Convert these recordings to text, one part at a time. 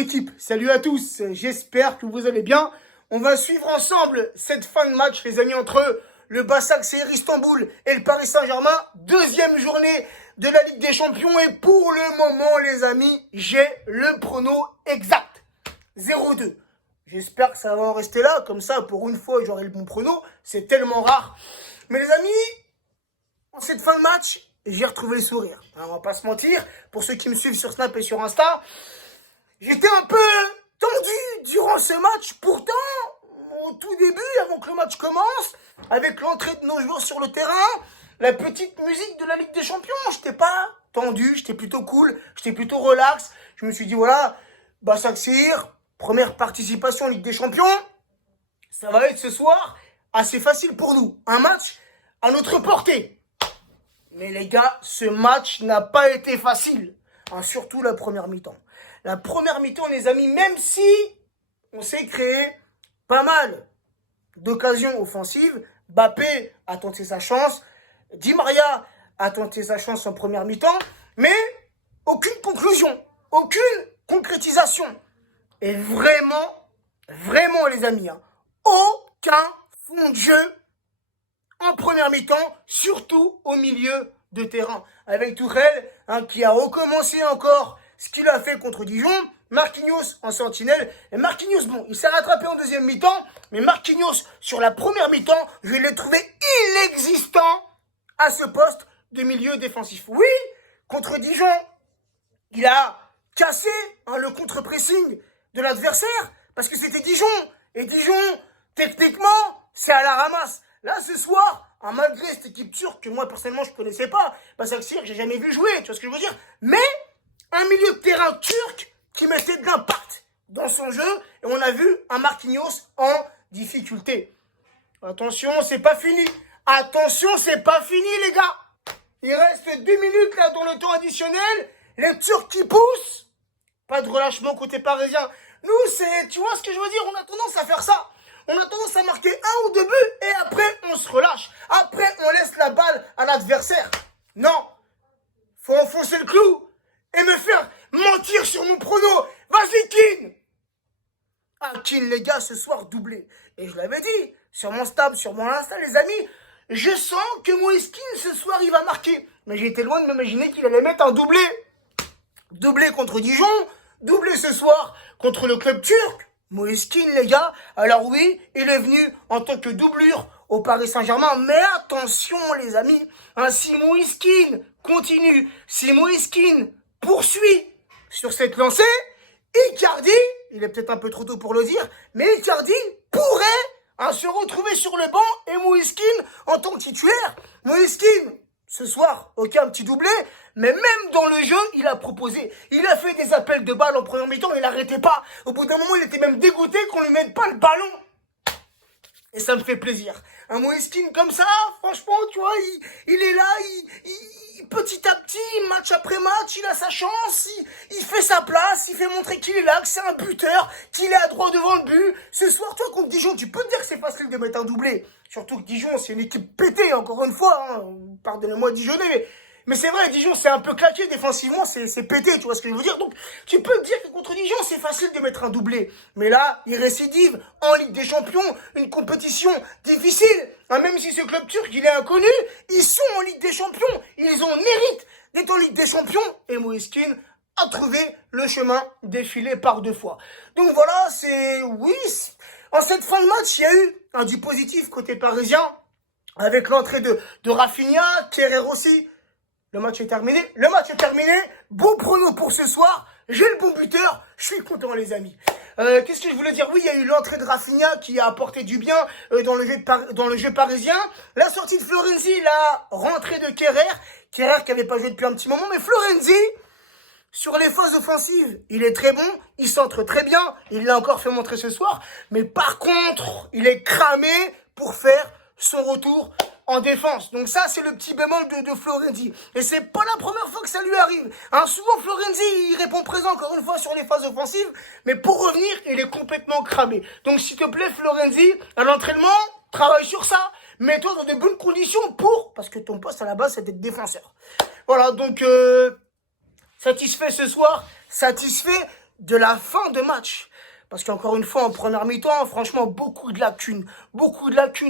l'équipe, salut à tous, j'espère que vous allez bien. On va suivre ensemble cette fin de match, les amis, entre le Başakşehir Istanbul et le Paris Saint-Germain. Deuxième journée de la Ligue des Champions et pour le moment, les amis, j'ai le prono exact. 0-2. J'espère que ça va en rester là, comme ça, pour une fois, j'aurai le bon prono. C'est tellement rare. Mais les amis, en cette fin de match, j'ai retrouvé le sourire. On va pas se mentir, pour ceux qui me suivent sur Snap et sur Insta, j'étais un peu tendu durant ce match. Pourtant, au tout début, avant que le match commence, avec l'entrée de nos joueurs sur le terrain, la petite musique de la Ligue des Champions, j'étais pas tendu, j'étais plutôt cool, j'étais plutôt relax. Je me suis dit, voilà, Başakşehir, première participation en Ligue des Champions, ça va être ce soir assez facile pour nous. Un match à notre portée. Mais les gars, ce match n'a pas été facile. Surtout la première mi-temps. La première mi-temps, les amis, même si on s'est créé pas mal d'occasions offensives, Mbappé a tenté sa chance, Di Maria a tenté sa chance en première mi-temps, mais aucune conclusion, aucune concrétisation. Et vraiment, les amis, aucun fond de jeu en première mi-temps, surtout au milieu de terrain. Avec Tuchel, qui a recommencé encore ce qu'il a fait contre Dijon. Marquinhos en sentinelle. Et Marquinhos, bon, il s'est rattrapé en deuxième mi-temps. Mais Marquinhos, sur la première mi-temps, je l'ai trouvé inexistant à ce poste de milieu défensif. Oui, contre Dijon, il a cassé le contre-pressing de l'adversaire. Parce que c'était Dijon. Et Dijon, techniquement, c'est à la ramasse. Là, ce soir, malgré cette équipe turque que moi, personnellement, je ne connaissais pas, Başakşehir, j'ai jamais vu jouer, tu vois ce que je veux dire? Mais un milieu de terrain turc qui mettait de l'impact dans son jeu, et on a vu un Marquinhos en difficulté. Attention, c'est pas fini. Attention, c'est pas fini, les gars. Il reste 2 minutes, là, dans le temps additionnel. Les Turcs qui poussent. Pas de relâchement côté parisien. Nous, c'est, tu vois ce que je veux dire? On a tendance à faire ça. On a tendance à marquer 1 ou 2 buts et après, on se relâche. Après, on laisse la balle à l'adversaire. Non. Faut enfoncer le clou et me faire mentir sur mon prono. Vas-y, Keane. Keane, les gars, ce soir, doublé. Et je l'avais dit, sur mon stab, sur mon Insta, les amis, je sens que Moïse Keane, ce soir, il va marquer. Mais j'étais loin de m'imaginer qu'il allait mettre un doublé. Doublé contre Dijon, doublé ce soir contre le club turc. Moïse Keane, les gars, alors oui, il est venu en tant que doublure au Paris Saint-Germain, mais attention les amis, si Moïse Keane continue, si Moïse Keane poursuit sur cette lancée, Icardi, il est peut-être un peu trop tôt pour le dire, mais Icardi pourrait se retrouver sur le banc et Moïse Keane en tant que titulaire. Moïse Keane, ce soir, ok, un petit doublé, mais même dans le jeu, il a proposé. Il a fait des appels de balles en première mi-temps, il n'arrêtait pas. Au bout d'un moment, il était même dégoûté qu'on lui mette pas le ballon. Et ça me fait plaisir. Un Moïse Keane comme ça, franchement, tu vois, il est là, petit à petit, match après match, il a sa chance, il fait sa place, il fait montrer qu'il est là, que c'est un buteur, qu'il est à droit devant le but. Ce soir, toi, contre Dijon, tu peux te dire que c'est facile de mettre un doublé. Surtout que Dijon, c'est une équipe pétée, encore une fois. Pardonnez-moi Dijonais, mais c'est vrai, Dijon, c'est un peu claqué défensivement, c'est pété, tu vois ce que je veux dire. Donc, tu peux te dire que contre Dijon, c'est facile de mettre un doublé. Mais là, il récidive en Ligue des Champions, une compétition difficile. Même si ce club turc, il est inconnu, ils sont en Ligue des Champions. Ils ont le mérite d'être en Ligue des Champions. Et Moïse Keane a trouvé le chemin défilé par 2 fois. Donc voilà, oui, en cette fin de match, il y a eu du positif côté parisien, avec l'entrée de Rafinha, Kerrer aussi. Le match est terminé. Bon prono pour ce soir. J'ai le bon buteur. Je suis content, les amis. Qu'est-ce que je voulais dire? Oui, il y a eu l'entrée de Rafinha qui a apporté du bien dans le jeu parisien. La sortie de Florenzi, la rentrée de Kerrer. Kerrer qui n'avait pas joué depuis un petit moment. Mais Florenzi, sur les phases offensives, il est très bon. Il centre très bien. Il l'a encore fait montrer ce soir. Mais par contre, il est cramé pour faire son retour en défense. Donc ça, c'est le petit bémol de Florenzi. Et c'est pas la première fois que ça lui arrive. Souvent, Florenzi, il répond présent encore une fois sur les phases offensives. Mais pour revenir, il est complètement cramé. Donc, s'il te plaît, Florenzi, à l'entraînement, travaille sur ça. Mets-toi dans de bonnes conditions parce que ton poste à la base, c'est d'être défenseur. Voilà, donc, satisfait ce soir, satisfait de la fin de match. Parce qu'encore une fois, en première mi-temps, franchement, beaucoup de lacunes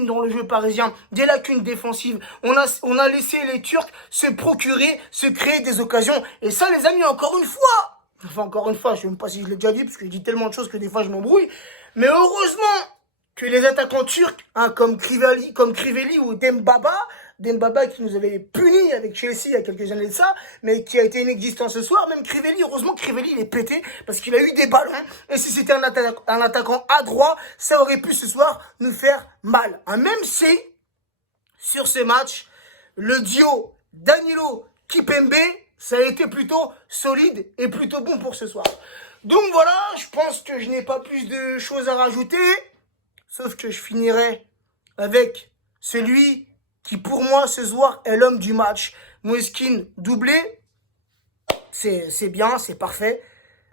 dans le jeu parisien, des lacunes défensives. On a laissé les Turcs se créer des occasions. Et ça, les amis, encore une fois, je ne sais même pas si je l'ai déjà dit, parce que je dis tellement de choses que des fois je m'embrouille. Mais heureusement que les attaquants turcs, comme Kriveli ou Dembaba qui nous avait punis avec Chelsea il y a quelques années de ça, mais qui a été inexistant ce soir. Même Kriveli, heureusement Kriveli il est pété parce qu'il a eu des ballons. Et si c'était un attaquant adroit, ça aurait pu ce soir nous faire mal. Même si, sur ce match, le duo Danilo-Kipembe, ça a été plutôt solide et plutôt bon pour ce soir. Donc voilà, je pense que je n'ai pas plus de choses à rajouter. Sauf que je finirai avec celui qui, pour moi, ce soir, est l'homme du match. Moiskin doublé, c'est bien, c'est parfait.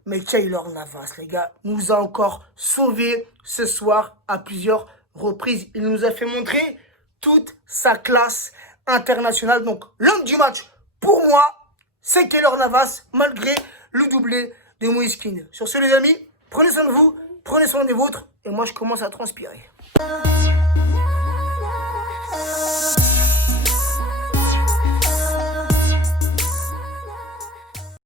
Mais Keylor Navas, les gars, nous a encore sauvés ce soir à plusieurs reprises. Il nous a fait montrer toute sa classe internationale. Donc, l'homme du match, pour moi, c'est Keylor Navas, malgré le doublé de Moiskin. Sur ce, les amis, prenez soin de vous, prenez soin des vôtres. Et moi, je commence à transpirer.